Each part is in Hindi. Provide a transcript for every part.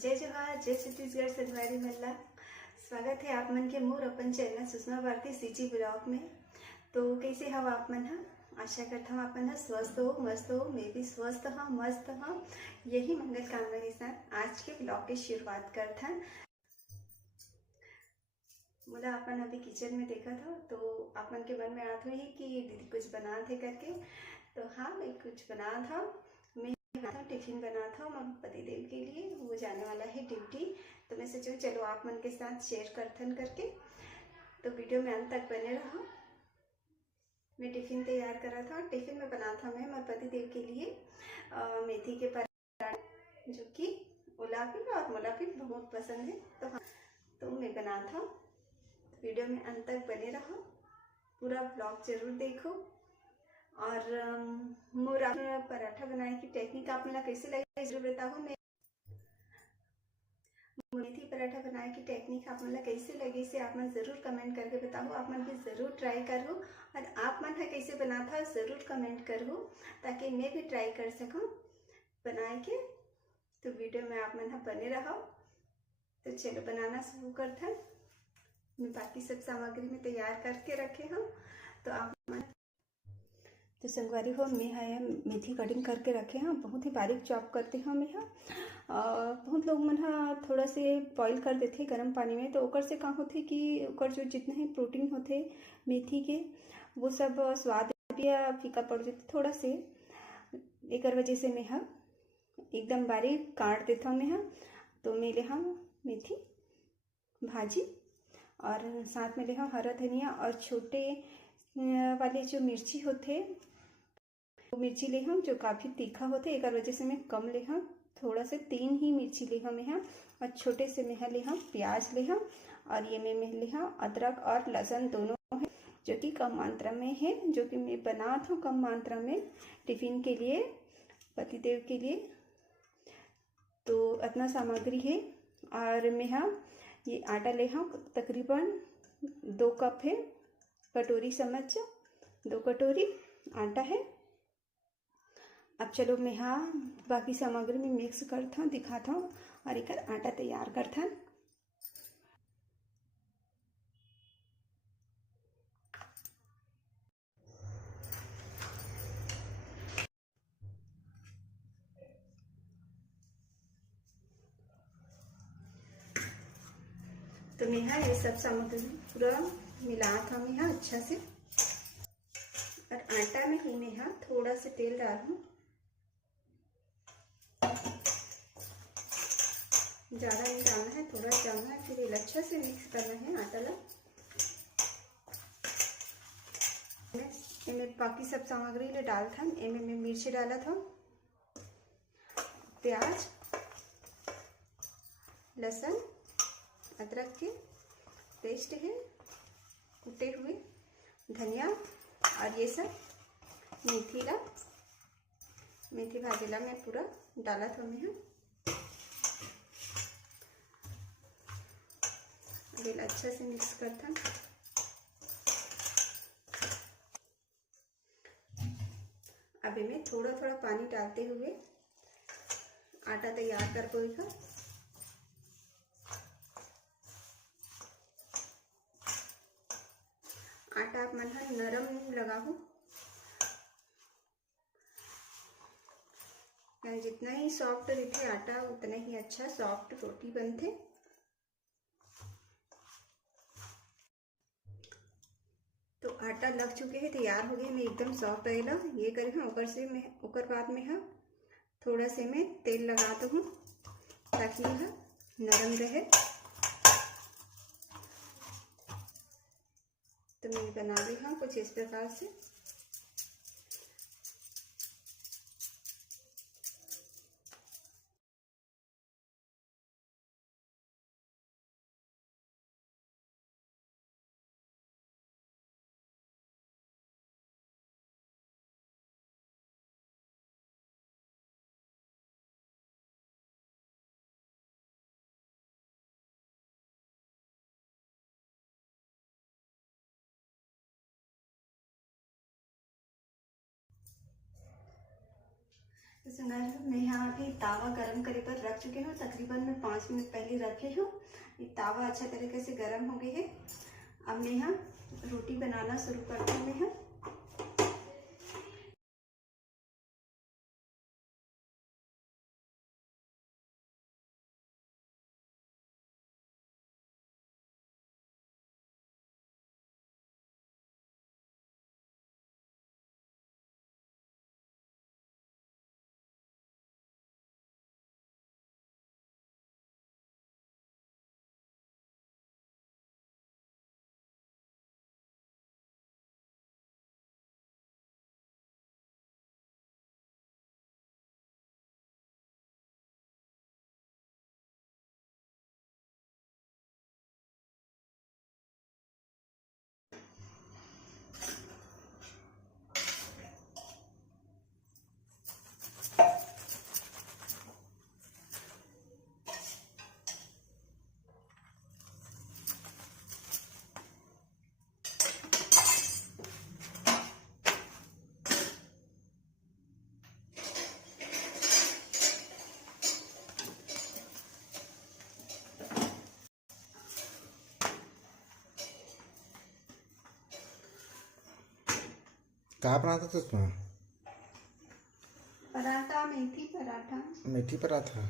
जय जोहार, जय छत्तीसगढ़, संगवारी मल्ला। स्वागत है आप मन के मोर अपन channel Sushma Bharti CG blog में। तो कैसे हव आप मन? आशा करता हूँ आप मन स्वस्थ हो, मस्त हो। मैं भी स्वस्थ हाँ, मस्त हाँ। यही मंगल कामना के साथ आज के ब्लॉग की शुरुआत करते हैं। मुला अपन अभी किचन में देखा था तो आप मन के मन में आत हुई कि दीदी कुछ बना थे करके। तो हाँ, मैं कुछ बना था। मैं टिफिन बना था मेरे पतिदेव के लिए, वो जाने वाला है ड्यूटी। तो मैं सोचूं चलो आप मन के साथ शेयर करथन करके। तो वीडियो में अंत तक बने रहो। मैं टिफिन तैयार करा था। टिफिन में बना था मैं मेरे पतिदेव के लिए मेथी के पराठे, जो कि ओला भी और मोला भी बहुत पसंद है। तो हाँ, तो मैं बना था। वीडियो में अंत तक बने रहो, पूरा ब्लॉग जरूर देखो। और मोर पराठा बनाने की टेक्निक आप मला कैसे लगी जरूर बताओ। मैं मेथी पराठा बनाने की टेक्निक आप मला कैसे लगी से आप मन जरूर कमेंट करके बताओ। आप मन भी जरूर ट्राई करो और आप मन है कैसे बना था जरूर कमेंट करो, ताकि मैं भी ट्राई कर सकूं बनाए के। तो वीडियो में आप मन बने रहो। तो चलो बनाना शुरू करते हैं। मैं बाकी सब सामग्री में तैयार करके रखे हूँ। तो आप मन तो संगवारी हो, मैं है मेथी कटिंग करके रखे हैं, बहुत ही बारीक चॉप करते हैं मैं। बहुत लोग मन थोड़ा से बॉईल कर देते गर्म पानी में, तो ओकर से का होते कि ओकर जो जितना ही प्रोटीन होते मेथी के, वो सब स्वाद भी फीका पड़ जाते थोड़ा से। एक वजह से मैं एकदम बारीक काट देता हूँ मैं। तो मैं ले मेथी भाजी और साथ में ले हरा धनिया और छोटे वाले जो मिर्ची होते वो मिर्ची ले जो काफ़ी तीखा होते। एक वजह से मैं कम ले थोड़ा से 3 ही मिर्ची ले मैं। और छोटे से मैं ले प्याज ले और ये मैं ले अदरक और लहसुन दोनों है, जो कि कम मात्रा में है, जो कि मैं बना था कम मात्रा में टिफ़िन के लिए, पतिदेव के लिए। तो इतना सामग्री है। और मैं ये आटा ले तकरीबन 2 कप है, कटोरी समझ 2 कटोरी आटा है। अब चलो मैं बाकी सामग्री में मिक्स करता हूँ, दिखाता हूँ और एक आटा तैयार करता हूँ। तो मैं ये सब सामग्री पूरा मिला था मैं अच्छा से। और आटा में ही मैं थोड़ा सा तेल डालूँ, ज़्यादा नहीं डालना है, थोड़ा डालना है। फिर अच्छा से मिक्स करना है आटा ला। मैं बाकी सब सामग्री ले डाल था। इनमें मैं मिर्ची डाला था, प्याज, लहसुन, अदरक के पेस्ट है, कुटे हुए धनिया और ये सब मेथी भाजीला मैं पूरा डाला था मैं। अच्छा से मिक्स करता। अभी मैं थोड़ा थोड़ा पानी डालते हुए आटा तैयार कर पाऊंगा। आटा आप मन नरम लगाओ, जितना ही सॉफ्ट रहते आटा उतना ही अच्छा सॉफ्ट रोटी बनते। तो आटा लग चुके हैं, तैयार हो गए, मैं एकदम सॉफ्ट रहेगा ये करे ऊपर से मैं ऊपर बाद में थोड़ा से मैं तेल लगाता हूँ ताकि यह नरम रहे। तो मैं बना रही कुछ इस प्रकार से। तो सुना, मैं यहाँ अभी तावा गरम करे पर रख चुके हूँ। तकरीबन मैं 5 मिनट पहले रखे हूँ। ये तावा अच्छा तरीके से गरम हो गई है। अब मैं यहाँ रोटी बनाना शुरू करती हूँ। मैं यहाँ कहाँ बनाता था उसमें? पराठा, मेथी पराठा। मेथी पराठा।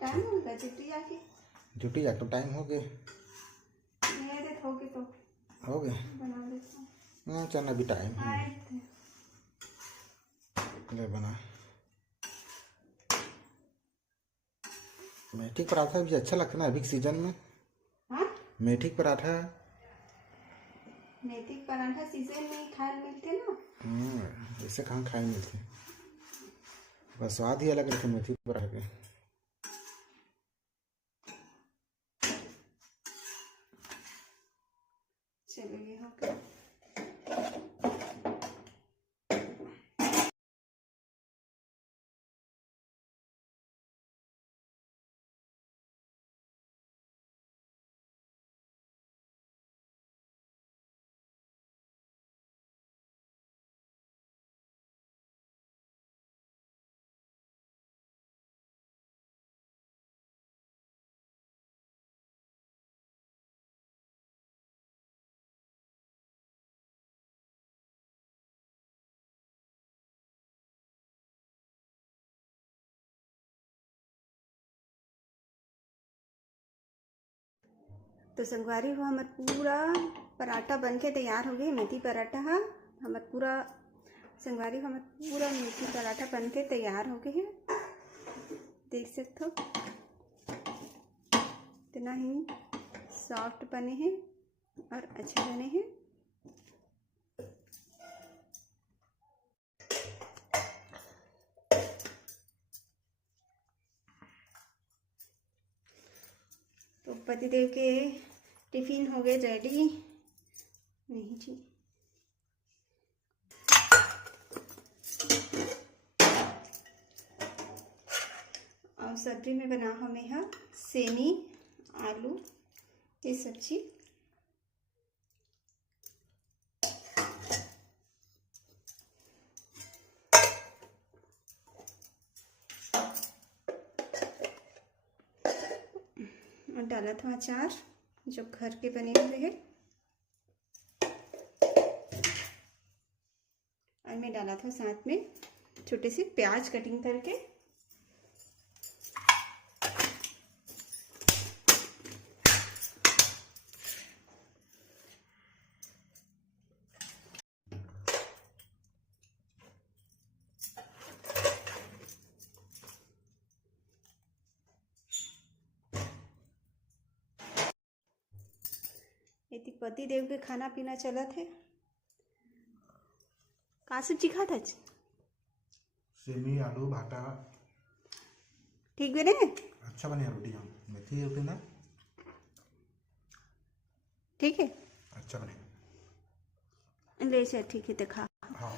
टाइम हो गया ड्यूटी आके? ड्यूटी जाकर टाइम हो गया। मेरे होगी तो हो गया। बना देता हूँ। हाँ चल, अभी टाइम है। आए थे। ले बना। मेथी पराठा भी अच्छा लगता है ना अभी के सीजन में। हाँ, मेथी पराठा। मेथी पराठा सीजन में खाए मिलते ना। ऐसे कहाँ खाए मिलते, बस स्वाद ही अलग रहता है मेथी पराठे के। चलो ये हो गया। तो संगवारी हो, हमार पूरा पराठा बन के तैयार हो गए। मेथी पराठा है हमार पूरा। संगवारी हो, हमार पूरा मेथी पराठा बन के तैयार हो गए हैं। देख सकते हो इतना ही सॉफ्ट बने हैं और अच्छे बने हैं। तो पतिदेव के टिफिन हो गए रेडी। नहीं जी, और सब्जी में बना हमें है सेमी आलू की सब्जी। और डाला था अचार जो घर के बने हुए हैं। और मैं डाला था साथ में छोटे से प्याज कटिंग करके। ये पति देव के खाना पीना चला थे। का सब्जी खाता है? सेमी आलू भाटा। ठीक बने? अच्छा बने रोटी। हम मेथी रोटी ना, ठीक है, अच्छा बने। ले से ठीक है, देखा। हाँ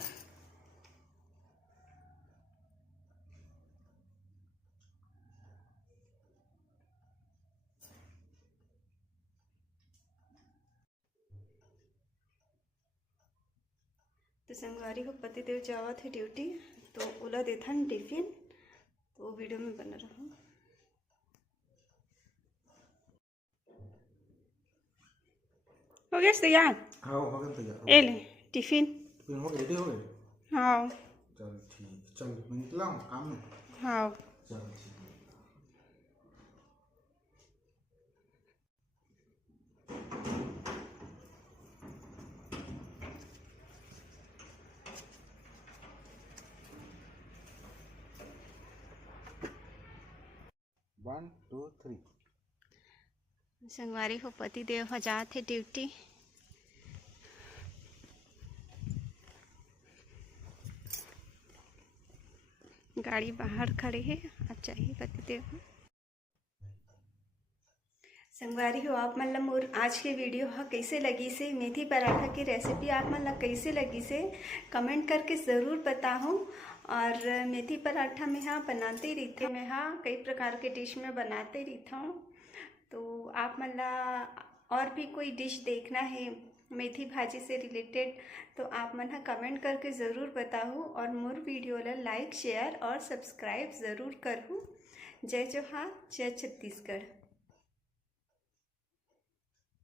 तो तो संगवारी हो पतिदेव जावत है ड्यूटी, तो ओला देथन टिफिन, तो वीडियो में बना रहा। हो गया तैयार? हाँ हो गया तैयार। ए ले टिफिन। टिफिन हो गया, रेडी हो गए? हाँ चल ठीक, चल मैं निकला हूँ काम में। हाँ। चल ठीक। One two three. संगवारी हो पतिदेव हो जात है ड्यूटी, गाड़ी बाहर खड़े है, अब चाहिए पतिदेव। संगवारी हो आप मन ला मोर आज के वीडियो हा कैसे लगी से, मेथी पराठा की रेसिपी आप मन ला कैसे लगी से कमेंट करके ज़रूर बताओ। और मेथी पराठा में हाँ बनाते रहते, मैं हाँ कई प्रकार के डिश में बनाते रहता हूँ। तो आप मन ला और भी कोई डिश देखना है मेथी भाजी से रिलेटेड, तो आप मन हाँ कमेंट करके ज़रूर बताओ। और मोर वीडियो ला लाइक शेयर और सब्सक्राइब ज़रूर करूँ। जय जोहार, जय छत्तीसगढ़।